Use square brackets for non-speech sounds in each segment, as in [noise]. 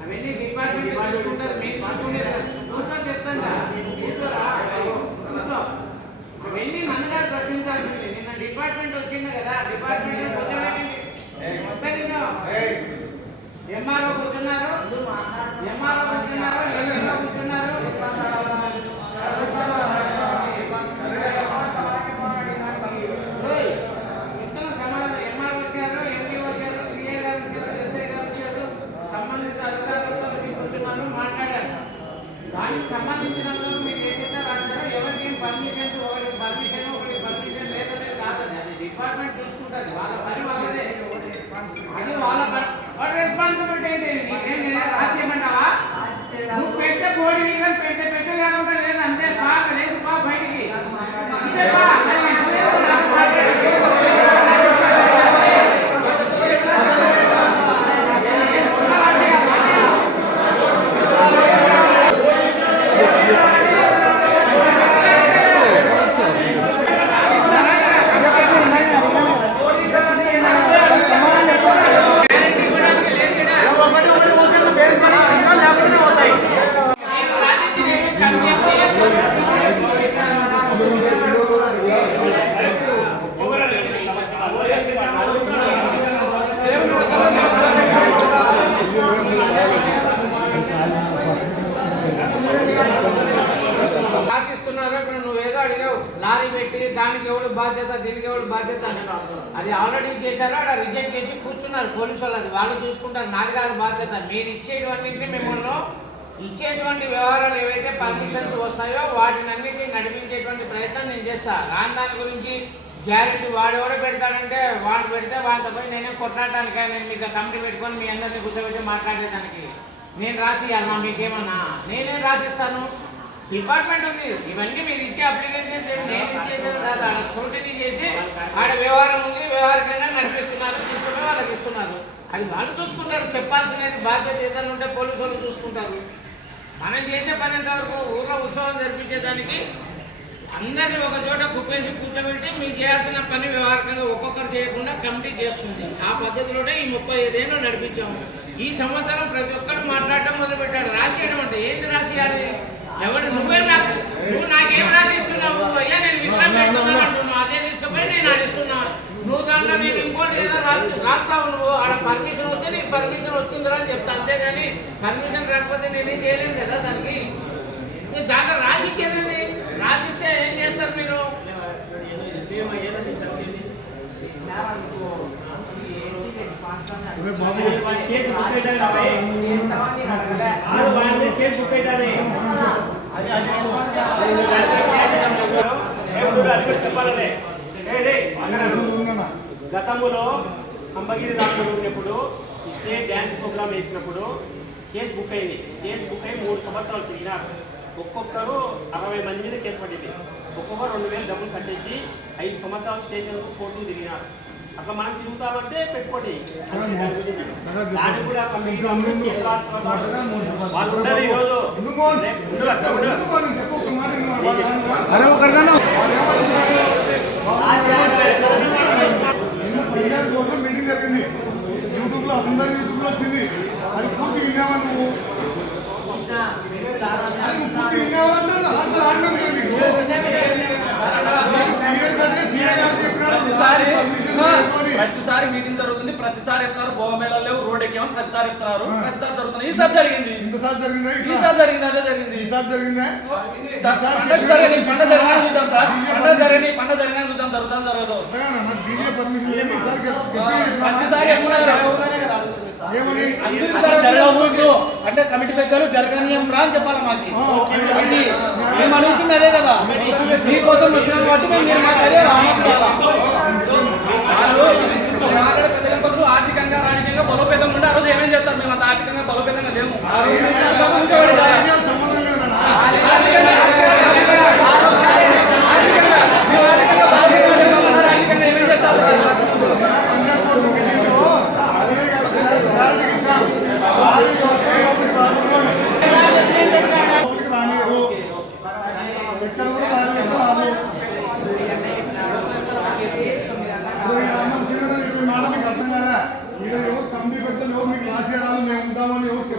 అవన్నీ డిపార్ట్మెంట్ చెప్తాను కూర్చోరా. కూర్చో. అవన్నీ నన్నగా ప్రశ్నించాల్సింది డిపార్ట్మెంట్ వచ్చింది కదా డిపార్ట్మెంట్ మొత్తం ఎంఆర్ఓ కూర్చున్నారు. ఎంఆర్ఓ కూర్చున్నారు. ఏఎస్ఓ కూర్చున్నారు. ఓయ్, మొత్తం సమాధానం ఎంఆర్ఓ వచ్చారు ఎంపీ వచ్చారు సిఏ గారు వచ్చారు ఎస్ఐ గారు వచ్చారు. సంబంధిత అధికారులతో వచ్చి కూర్చున్నారు మాట్లాడారు. దానికి సంబంధించినందుకు మీరు ఏదైతే రాశారో ఎవరికి పర్మిషన్ ఒకటి పర్మిషన్ ఒకటి పర్మిషన్ లేదనే కాదండి అది డిపార్ట్మెంట్ చూసుకుంటుంది. వాళ్ళ పని వాళ్ళదే. అది వాళ్ళ పని. వాళ్ళ రెస్పాన్సిబిలిటీ ఏంటి? నీకేం నేను రాసి నువ్వు పెట్టే కోడి నీళ్ళని పెడితే పెట్టు లేకుండా లేదు? అంతే బాగా లేచి బా బయటికి. అంతే బా మరి నువ్వేదో నాకు మాట్లాడి గ్యారెంటీ ఇవ్వడానికి లేదు ఇక్కడ. నేను రాసింది నేను కన్ఫ్యూజ్ చేయను. రాసిస్తున్నారు ఇప్పుడు నువ్వు ఏదో అడిగావు లారీ పెట్టి దానికి ఎవడు బాధ్యత దీనికి ఎవడు బాధ్యత అని. అది ఆల్రెడీ చేశారు అక్కడ రిజెక్ట్ చేసి కూర్చున్నారు పోలీసు వాళ్ళు. అది వాళ్ళు చూసుకుంటారు నాది కాదు బాధ్యత. మీరు ఇచ్చేటువంటిని మిమ్మల్ని ఇచ్చేటువంటి వ్యవహారాలు ఏవైతే పర్మిషన్స్ వస్తాయో వాటిని అన్నిటిని నడిపించేటువంటి ప్రయత్నం నేను చేస్తా. రాని దాని గురించి గ్యారెంటీ వాడెవడో పెడతాడంటే వాడు పెడితే వాడితో పోయి నేనే కొట్లాడటానికి నేను మీకు కమిటీ పెట్టుకొని మీ అందరినీ కూర్చోబెట్టి మాట్లాడేదానికి. నేను రాసి ఇవ్వాలన్నా మీకేమన్నా? నేనేం రాసిస్తాను? డిపార్ట్మెంట్ ఉంది. ఇవన్నీ మీరు ఇచ్చే అప్లికేషన్స్ నేను ఇచ్చేసాను కాదు ఆడ స్క్రూటినీ చేసి ఆడ వ్యవహారం ఉంది వ్యవహారికంగా నడిపిస్తున్నారు తీసుకుని వాళ్ళకి ఇస్తున్నారు. అది వాళ్ళు చూసుకుంటారు. చెప్పాల్సినది బాధ్యత ఏదైనా ఉంటే పోలీసు వాళ్ళు చూసుకుంటారు. మనం చేసే పని ఎంతవరకు? ఊర్లో ఉత్సవం జరిపించేదానికి అందరిని ఒక చోట కుప్పేసి కూర్చోబెట్టి మీరు చేయాల్సిన పని వ్యవహారికంగా ఒక్కొక్కరు చేయకుండా కమిటీ చేస్తుంది. ఆ పద్ధతిలోనే ఈ ముప్పై ఐదేళ్ళు నడిపించాము. ఈ సంవత్సరం ప్రతి ఒక్కరు మాట్లాడటం మొదలుపెట్టాడు. రాసేయడం అంటే ఏంటి రాసేయాలి? ఎవరు? నువ్వే నాకు నువ్వు నాకేం రాసిస్తున్నావు? అయ్యా నేను విగ్రహం పెడుతున్నాను అంటున్నావు. అదే తీసుకుపోయి నేను అడిస్తున్నాను నువ్వు దాంట్లో నేను ఇంకోటి ఏదో రాసి రాస్తావు నువ్వు. ఆడ పర్మిషన్ వస్తే నీకు పర్మిషన్ వచ్చిందిరా అని చెప్తా. అంతేగాని పర్మిషన్ రాకపోతే నేనేం చేయలేను కదా దానికి? నువ్వు దాంట్లో రాసిచ్చేది రాసిస్తే ఏం చేస్తారు మీరు? గతంలో అంబగిరి రాష్ట్రంలో ఉన్నప్పుడు స్టేట్ డ్యాన్స్ ప్రోగ్రామ్ వేసినప్పుడు కేసు బుక్ అయింది. కేసు బుక్ అయ్యి మూడు సంవత్సరాలు తిరిగినారు ఒక్కొక్కరు అరవై మంది మీద కేసు పడింది. ఒక్కొక్కరు రెండు వేలు డబ్బులు కట్టేసి ఐదు సంవత్సరాలు స్టేషన్ కోర్టు తిరిగినారు అట్లా మనం తిరుగుతామంటే పెట్టుకోండి. దానికి కూడా. వాళ్ళు ఉండరు ఈరోజు. అరే ఒకరికన్నా మీటింగ్ జరిగింది. యూట్యూబ్లో అందరి యూట్యూబ్లో వచ్చింది. అది పూర్తి విన్నావా నువ్వు? అది నువ్వు పూర్తి విన్నావా అంటాడు అంతా ఆడినాం కదా నీకు క్లియర్ కట్గా సీఏ గారు చెప్పినాడు ప్రతిసారి పర్మిషన్ తీసుకొని. ప్రతిసారి మీటింగ్ జరుగుతుంది ప్రతిసారి చెప్తున్నారు భోగమేళాలు లేవు రోడ్ ఎక్కామని ప్రతిసారి చెప్తున్నారు ప్రతిసారి జరుగుతుంది ఈసారి జరిగింది ఇంతసారి జరిగిందా? ఈసారి జరిగింది అదే జరిగింది ఈసారి జరిగిందా పండగ జరగని పండగ జరిగినా చూద్దాం సార్ పండగ జరగని పండగ జరిగినా చూద్దాం జరుగుతాం జరగదు? ప్రతిసారి అంటే కమిటీ పెద్దలు జరగనీయం రా అని చెప్పాలి మాకు అది మేము అడుగుతుంది అదే కదా మీకోసం వచ్చినాం కాబట్టి మేము మీరు మాకు అదే ఆమోదించాలా? వాళ్ళు మాట్లాడే పెద్దల బదులు ఆర్థికంగా రాజకీయంగా బలోపేతం ఉంటే ఆ రోజు ఏమేం చేస్తారు? మేము అంత ఆర్థికంగా బలోపేతంగా లేము రాజకీయాలు సంబంధం లేదు నాన్న. ఆర్థికంగా ఆర్థికంగా ఆర్థికంగా మేము ఆర్థికంగా బలోపేతంగా లేము. ఆర్థికంగా ఏమేం చేస్తారు ఎవరు మీకు రాసేయడాలు మేము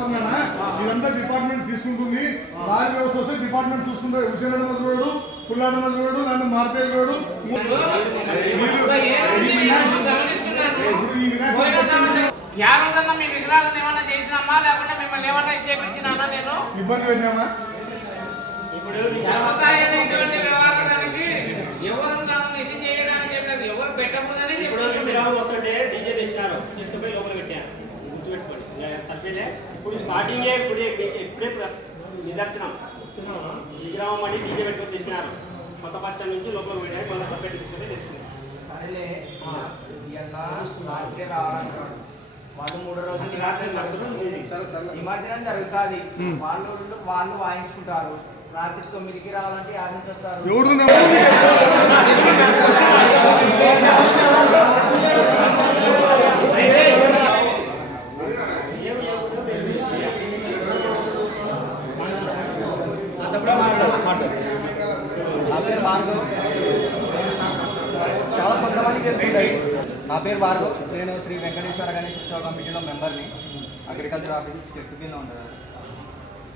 ఉంటామని ఇదంతా డిపార్ట్మెంట్ తీసుకుంటుంది. లారీ వ్యవస్థ వస్తే డిపార్ట్మెంట్ చూసుకుంటే హుసేన్ రోడ్డు పుల్లాడ రోడ్డు నన్ను మార్తే రోడ్డు ఇప్పుడు యా రోజన్నా మీ విగ్రహాలను ఏమన్నా చేసినామా లేకుంటే మిమ్మల్ని ఏమన్నా చేపించినానా నేను ఇబ్బంది పెట్టినామా ఇప్పుడు వ్యవహారానికి ఎవరు ఇది చేయడానికి ఎవరు పెట్టకూడదని ఇప్పుడు మీరు వస్తుంటే డీజే తెచ్చినారు. తీసుకుపోయి లోపల పెట్టాను సరిపోయితే ఇప్పుడు స్టార్టింగే ఇప్పుడే ఇప్పుడే నిదర్శనం. విగ్రహం అని డీజే పెట్టుకొని తెచ్చినారు. కొత్త బస్ స్టాండ్ నుంచి లోపల పెట్టారు మళ్ళీ తెచ్చుకున్నారు. సరేలే రాత్రి రావాలంటాడు వాళ్ళు మూడు రోజులు రాత్రి. నిమజ్జనం జరుగుతుంది. వాళ్ళు వాళ్ళు వాయించుకుంటారు. రాత్రి తొమ్మిదికి రావాలంటే ఆరు నుంచి వస్తారు [laughs] ఎవరు నా పేరు భార్గవ్ చాలా కొంతమంది తెలుసుంటాయి. నా పేరు భార్గవ్ నేను శ్రీ వెంకటేశ్వర గణేష్ ఉత్సవ కమిటీలో మెంబర్ని. అగ్రికల్చర్ ఆఫీస్ చెట్టు కింద ఉంటాను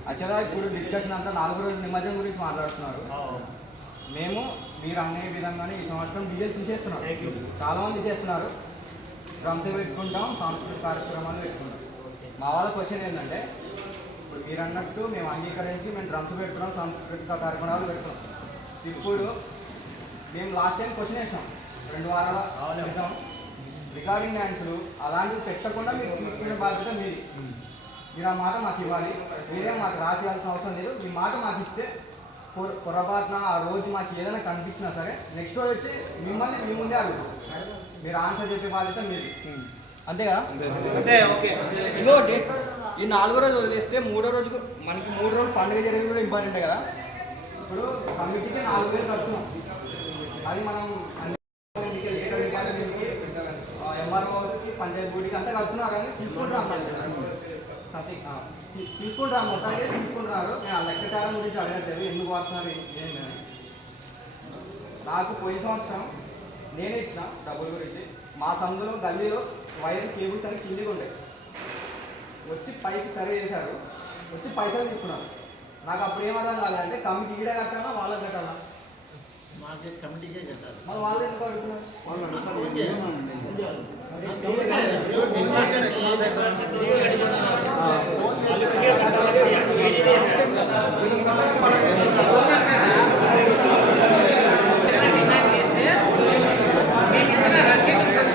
యాక్చువల్గా ఇప్పుడు డిస్కషన్ అంతా నాలుగు రోజుల నిమజ్జనం గురించి మాట్లాడుతున్నారు. మేము మీరు అనే విధంగానే ఈ సంవత్సరం తీసేస్తున్నారు. చాలా మంది చేస్తున్నారు. డ్రమ్స్ పెట్టుకుంటాం సాంస్కృతిక కార్యక్రమాలు పెట్టుకుంటాం. మా వాళ్ళ క్వశ్చన్ ఏంటంటే ఇప్పుడు మీరు అన్నట్టు మేము అంగీకరించి మేము డ్రమ్స్ పెడుతున్నాం సాంస్కృతిక కార్యక్రమాలు పెడుతున్నాం. ఇప్పుడు మేము లాస్ట్ టైం క్వశ్చన్ వేసాం. రెండు వారాల క్రితం. రికార్డింగ్ డ్యాన్సులు అలాంటివి పెట్టకుండా మీరు తీసుకునే బాధ్యత మీది. మీరు ఆ మాట మాకు ఇవ్వాలి. మీరే మాకు రాసేయాల్సిన అవసరం లేదు. మీ మాట మాకు ఇస్తే పొర- పొరపాటున ఆ రోజు మాకు ఏదైనా కనిపించినా సరే నెక్స్ట్ రోజు వచ్చి మిమ్మల్ని మీ ముందే అడుగుతాం. మీరు ఆన్సర్ చెప్పే బాధ్యత మీది. అంతేగా అంతే ఓకే. ఇంకోటి ఈ నాలుగో రోజు వదిలేస్తే మూడో రోజుకు మనకి మూడు రోజులు పండుగ జరిగేది కూడా ఇంపార్టెంట్ కదా? ఇప్పుడు కమిటీకి నాలుగు వేలు కడుతున్నాం. అది మనం అన్ని ఎంఆర్ఓకి పంచాయతీ బోర్డుకి అంతా కడుతున్నారు కానీ తీసుకుంటున్నాం ప్రతి ఆ, తీసుకుంటున్నాం మొత్తానికి తీసుకుంటున్నారు. నేను ఆ లెక్కచారం గురించి అడగట్లేదు. ఎందుకు వాడుతున్నారు? ఏంటని నాకు పోయిన సంవత్సరం నేనే ఇచ్చిన డబ్బుల గురించి. మా సందులో గల్లీలో వైర్ కేబుల్స్ అని కిందికి ఉంటాయి వచ్చి పైకి సరే చేశారు. వచ్చి పైసలు తీసుకున్నారు. నాకు అప్పుడు ఏం అర్థం కాలేదంటే కమిటీ ఈడే కట్టాలా వాళ్ళకి కట్టాలా మరి వాళ్ళు ఎందుకు అడుగుతున్నారు డిమాండ్ చేస్తే మేము ఇచ్చిన రసీదు ఉంటుంది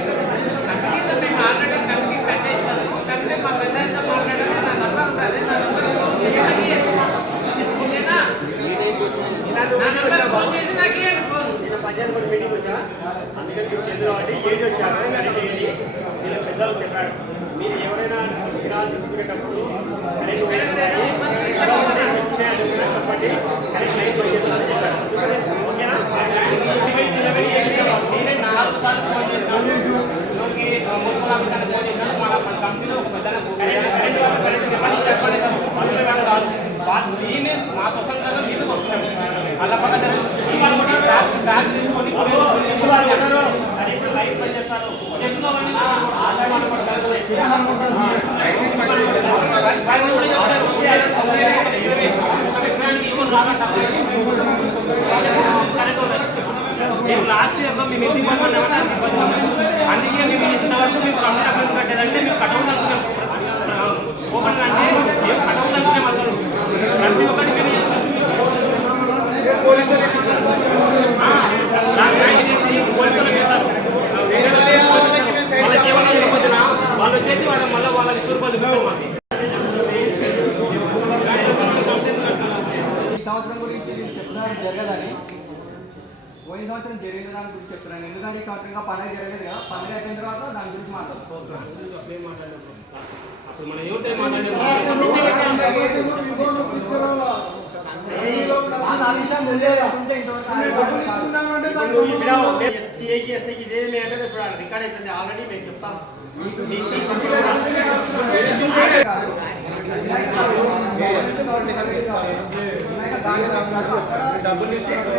కమిటీలో మేము ఆల్రెడీ కమిటీ కట్టేసినాము కమిటీ మా పెద్ద మాట్లాడాలి నా నంబర్ ఉంటుంది నా నంబర్ ఫోన్ చేసి నాకు ఇవ్వండి. ఓకేనా నా నంబర్ ఫోన్ చేసి నాకు ఇవ్వండి ఫోన్ నిన్న పంచాయతీ బోర్డు మీటింగ్ వచ్చా అందుకని మీకు తెలుసు ఏది వచ్చారు వీళ్ళ పెద్దలు చెప్పారు. మీరు ఎవరైనా విగ్రహాలు తెచ్చుకునేటప్పుడు కరెక్ట్ చెప్పండి. కరెంట్ లైట్ వచ్చేస్తారని చెప్పారు. ఓకేనా? నేనే నాలుగు సార్లు ఫోన్ చేస్తాను లోకి మున్సిపల్ ఫోన్ చేసినాను మన మన కంపెనీలో ఒక పెద్ద కరెంట్ కరెంట్ వాళ్ళు కరెంట్ చెప్పండి చెప్పండి అందులో వాళ్ళు కాదు వాళ్ళు దీన్ని మా స్వతంత్రంగా మీరు కొట్టుకున్నాం అలా పక్క జరుగుతుంది వాళ్ళు కూడా బ్యాగ్ బ్యాగ్ తీసుకొని కరెంట్ లైట్ బంద్ చేస్తారు చెప్తామని ఆల్రెడీ వాళ్ళు కొట్టారు వాళ్ళు కూడా చెప్తారు ఒక విగ్రహానికి ఎవరు రాకంటారు కరెంట్ ఉన్నది. మేము లాస్ట్ ఇయర్ మేము ఎందుకు ఇబ్బంది పడ్డామంటే అంత ఇబ్బంది పడ్డాం. మీ ఇంతవరకు మేము కమిటీ అప్లై కట్టేదంటే మేము కటౌట్ అనుకున్నాం. ఓపెన్ అంటే మేము కటౌట్ అనుకున్నాం అసలు? ప్రతి ఒక్కటి మేము నాకు చేసి వాళ్ళు వచ్చేసి వాళ్ళ మళ్ళీ మాకు. ఈ సంవత్సరం గురించి నేను జరగదని. పోయిన సంవత్సరం జరిగిన దాని గురించి చెప్తున్నాను. ఎందుకంటే ఈ సంవత్సరం ఇంకా పండుగ జరగలేదు కదా. పండుగ అయిపోయిన తర్వాత దాని గురించి ఎస్సీఐకి ఎస్ఐకి ఇదే ఇప్పుడు రికార్డ్ అవుతుంది ఆల్రెడీ మేము చెప్తాం. నీకు నీకు నీకు కూడా కాదు. వినాయక చవితి వినాయక దాని రాస్తున్నాడు. అక్కడ డబ్బులు తీసుకుంటారు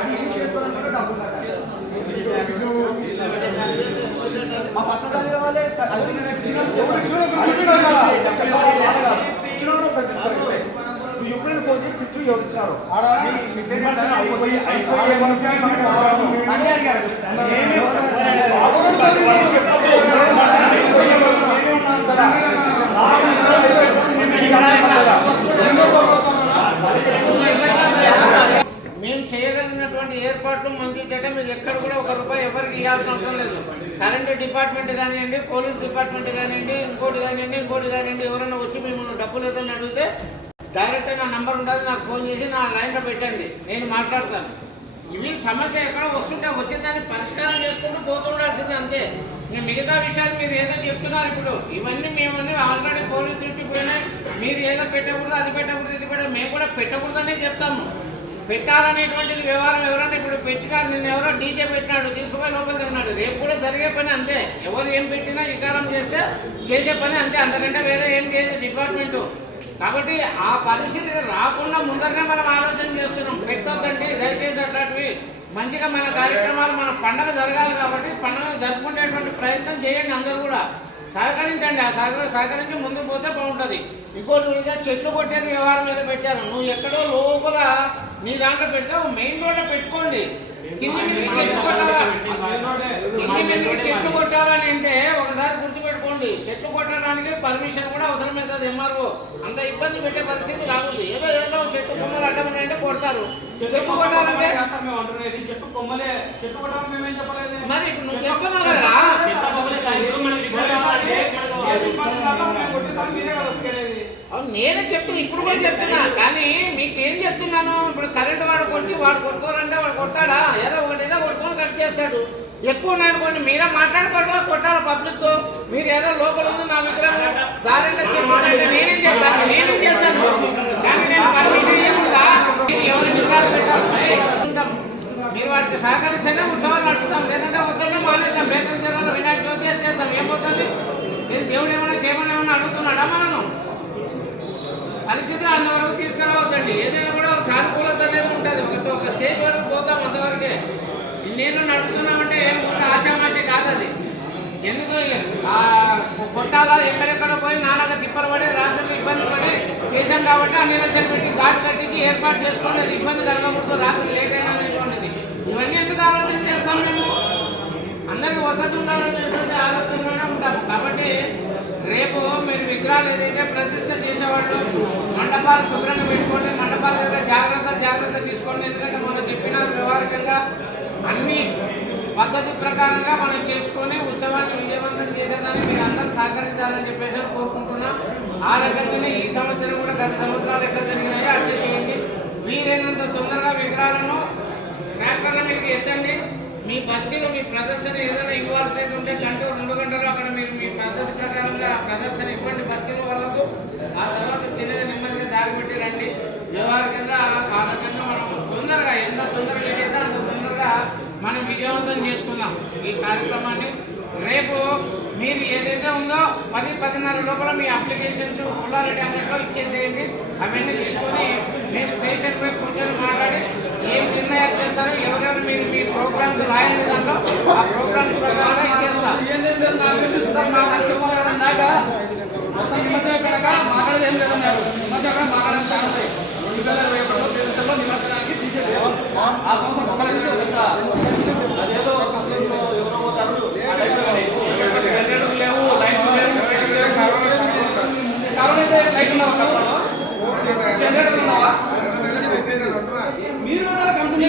అన్ని చేసుకున్నాక డబ్బులు కట్టాలి. మా పక్కన వాళ్ళే ఎవరికి చూడు, ఒకరు చూపినా కదా. ఎప్పుడైనా ఫోన్ చేసి పిచ్చు ఎవరు ఇచ్చారు ఆడ అయిపోయి ఆడ మేము చేయగలిగినటువంటి ఏర్పాట్లు మంచి చెడ్డ మీరు ఎక్కడ కూడా ఒక రూపాయి ఎవరికి ఇవ్వాల్సిన అవసరం లేదు కరెంటు డిపార్ట్మెంట్ కానివ్వండి పోలీస్ డిపార్ట్మెంట్ కానివ్వండి ఇంకోటి కానివ్వండి ఇంకోటి కానివ్వండి ఎవరైనా వచ్చి మిమ్మల్ని డబ్బులు ఏదైనా అడిగితే డైరెక్ట్ నా నంబర్ ఉంటుంది నాకు ఫోన్ చేసి నా లైన్లో పెట్టండి నేను మాట్లాడతాను. ఇవి సమస్య ఎక్కడ వస్తుంటే వచ్చిన దాన్ని పరిష్కారం చేసుకుంటూ పోతుండాల్సింది అంతే. ఇంకా మిగతా విషయాలు మీరు ఏదో చెప్తున్నారు ఇప్పుడు ఇవన్నీ మేమన్నీ ఆల్రెడీ పోలీస్ డ్యూటీ పోయినాయి. మీరు ఏదో పెట్టకూడదు అది పెట్టకూడదు ఇది పెట్టకూడదు మేము కూడా పెట్టకూడదనే చెప్తాము. పెట్టాలనేటువంటిది వ్యవహారం ఎవరైనా ఇప్పుడు పెట్టినారు నిన్న ఎవరో డీజే పెట్టినాడు తీసుకుపోయి లోపల తిన్నాడు రేపు కూడా జరిగే పని అంతే. ఎవరు ఏం పెట్టినా వికారం చేస్తే చేసే పని అంతే. అంతకంటే వేరే ఏం చేయదు డిపార్ట్మెంట్. కాబట్టి ఆ పరిస్థితి రాకుండా ముందరనే మనం ఆలోచన చేస్తున్నాం. పెట్టొద్దండి దయచేసి అట్లాంటివి మంచిగా మన కార్యక్రమాలు మన పండగ జరగాలి కాబట్టి పండగ జరుపుకునేటువంటి ప్రయత్నం చేయండి అందరూ కూడా. సహకరించండి. ఆ సహకరి సహకరించి ముందుకు పోతే బాగుంటుంది. ఇంకోటి చెట్లు కొట్టేది వ్యవహారం మీద పెట్టారు. నువ్వు ఎక్కడో లోపల నీ దాంట్లో పెడతావు మెయిన్ రోడ్లో పెట్టుకోండి కింది మీదకి చెట్లు కొట్టాలా కింది మీదకి చెట్లు కొట్టాలని అంటే ఒకసారి గుర్తుపెట్టుకోండి చెట్లు కొట్టడానికి పర్మిషన్ కూడా అవసరమవుతుంది ఎంఆర్ఓ అంత ఇబ్బంది పెట్టే పరిస్థితి రాకూడదు ఏదో ఏదో చెట్టు కొమ్మలు అడ్డం ఉన్నాయంటే కొడతారు కొట్టాలంటే చెట్టు చెప్పలేదు మరి ఇప్పుడు నువ్వు చెప్తున్నావు కదా నేనే చెప్తున్నా ఇప్పుడు కూడా చెప్తున్నా కానీ మీకు ఏం చెప్తున్నాను? ఇప్పుడు కరెంట్ వాడు కొట్టి వాడు కొట్టుకోరంటే వాడు కొడతాడా? ఏదో ఒకటి ఏదో కొట్టుకొని కట్ చేస్తాడు. ఎక్కువ ఉన్నాయనుకోండి మీరే మాట్లాడుకోవడం కొట్టాలి పబ్లిక్తో? మీరు ఏదో లోపల ఉంది నా విగ్రహం దారిలో చెప్పుకుంటే నేనేం చేస్తాను? నేనేం చేస్తాను? కానీ నేను పర్మిషన్ ఇవ్వకూడదా? మీరు ఎవరి విగ్రహాలు పెట్టాలి? మీరు వాటికి సహకరిస్తేనే ఉత్సవాలు నడుపుతాం. లేదంటే వద్దనే మానేస్తాం. బేకరీ జనాలు వినాయక పరిస్థితి అంతవరకు తీసుకురావద్దండి. ఏదైనా కూడా సానుకూలత అనేది ఉంటుంది. ఒక ఒక స్టేజ్ వరకు పోతాం అంతవరకే. నేను నడుపుతున్నామంటే ఏం కూడా ఆశామాషి కాదు అది. ఎందుకు ఆ ఎక్కడెక్కడ పోయి నాన్నగా తిప్పలు పడి రాత్రులు ఇబ్బంది పడి చేశాం కాబట్టి ఆ నిరసన పెట్టి ఘాట్ కట్టించి ఏర్పాటు చేసుకోండి అది ఇబ్బంది కలగకూడదు. రాత్రి లేట్ అయినా అనేటువంటిది ఇవన్నీ ఎందుకు ఆలోచన చేస్తాం మేము? అందరికి వసతి ఉండాలనేటువంటి ఆలోచనలోనే ఉంటాము కాబట్టి రేపు మీరు విగ్రహాలు ఏదైతే ప్రతిష్ట చేసేవాళ్ళు మండపాలు శుభ్రంగా పెట్టుకోండి మండపాల దగ్గర జాగ్రత్త జాగ్రత్త తీసుకోండి. ఎందుకంటే మనం చెప్పిన వ్యవహారికంగా అన్ని పద్ధతి ప్రకారంగా మనం చేసుకొని ఉత్సవాన్ని విజయవంతం చేసేదానికి మీరు అందరూ సహకరించాలని చెప్పేసి కోరుకుంటున్నాం. ఆ రకంగానే ఈ సంవత్సరం కూడా గత సంవత్సరాలు ఎట్లా జరిగినాయో అట్లే చేయండి. వీలైనంత తొందరగా విగ్రహాలను ట్రాక్టర్ల మీదకి ఎత్తండి. మీ బస్తీలో మీ ప్రదర్శన ఏదైనా ఇవ్వాల్సినది ఉంటే గంట రెండు గంటలు అక్కడ మీరు మీ పద్ధతి ప్రకారంగా ఆ ప్రదర్శన ఇవ్వండి బస్తీలో వాళ్ళకు. ఆ తర్వాత చిన్నది నెమ్మదిగా దారిపెట్టి రండి. వ్యవహారికంగా ఆ రకంగా మనం తొందరగా ఎంత తొందరగా అయితే అంత తొందరగా మనం విజయవంతం చేసుకుందాం ఈ కార్యక్రమాన్ని. రేపు మీరు ఏదైతే ఉందో పది పదిన్నర లోపల మీ అప్లికేషన్స్ పుల్లారెడ్డి అన్నింటిలో ఇచ్చేసేయండి. అవన్నీ తీసుకొని మేము స్టేషన్ పై కూర్చొని మాట్లాడి ఏం నిర్ణయాలు చేస్తారు ఎవరెవరు మీరు మీ ప్రోగ్రామ్స్ రాయని దాంట్లో ఆ ప్రోగ్రామ్స్ ప్రకారంగా ఇచ్చేస్తాం మాట్లాడేది ఏం లేదన్నారు మాట్లాడడం చాలా రెండు వేల ఇరవై ఒకటిలో దేశంలో నిమజ్జనానికి తీసేది ఆ సంవత్సరం అదేదో ఎవరో పోతారు లేవు లైట్లు లేవు అయితే లైట్ ఉన్నావా జనరేటర్ ఉన్నావా మీరు కంపెనీ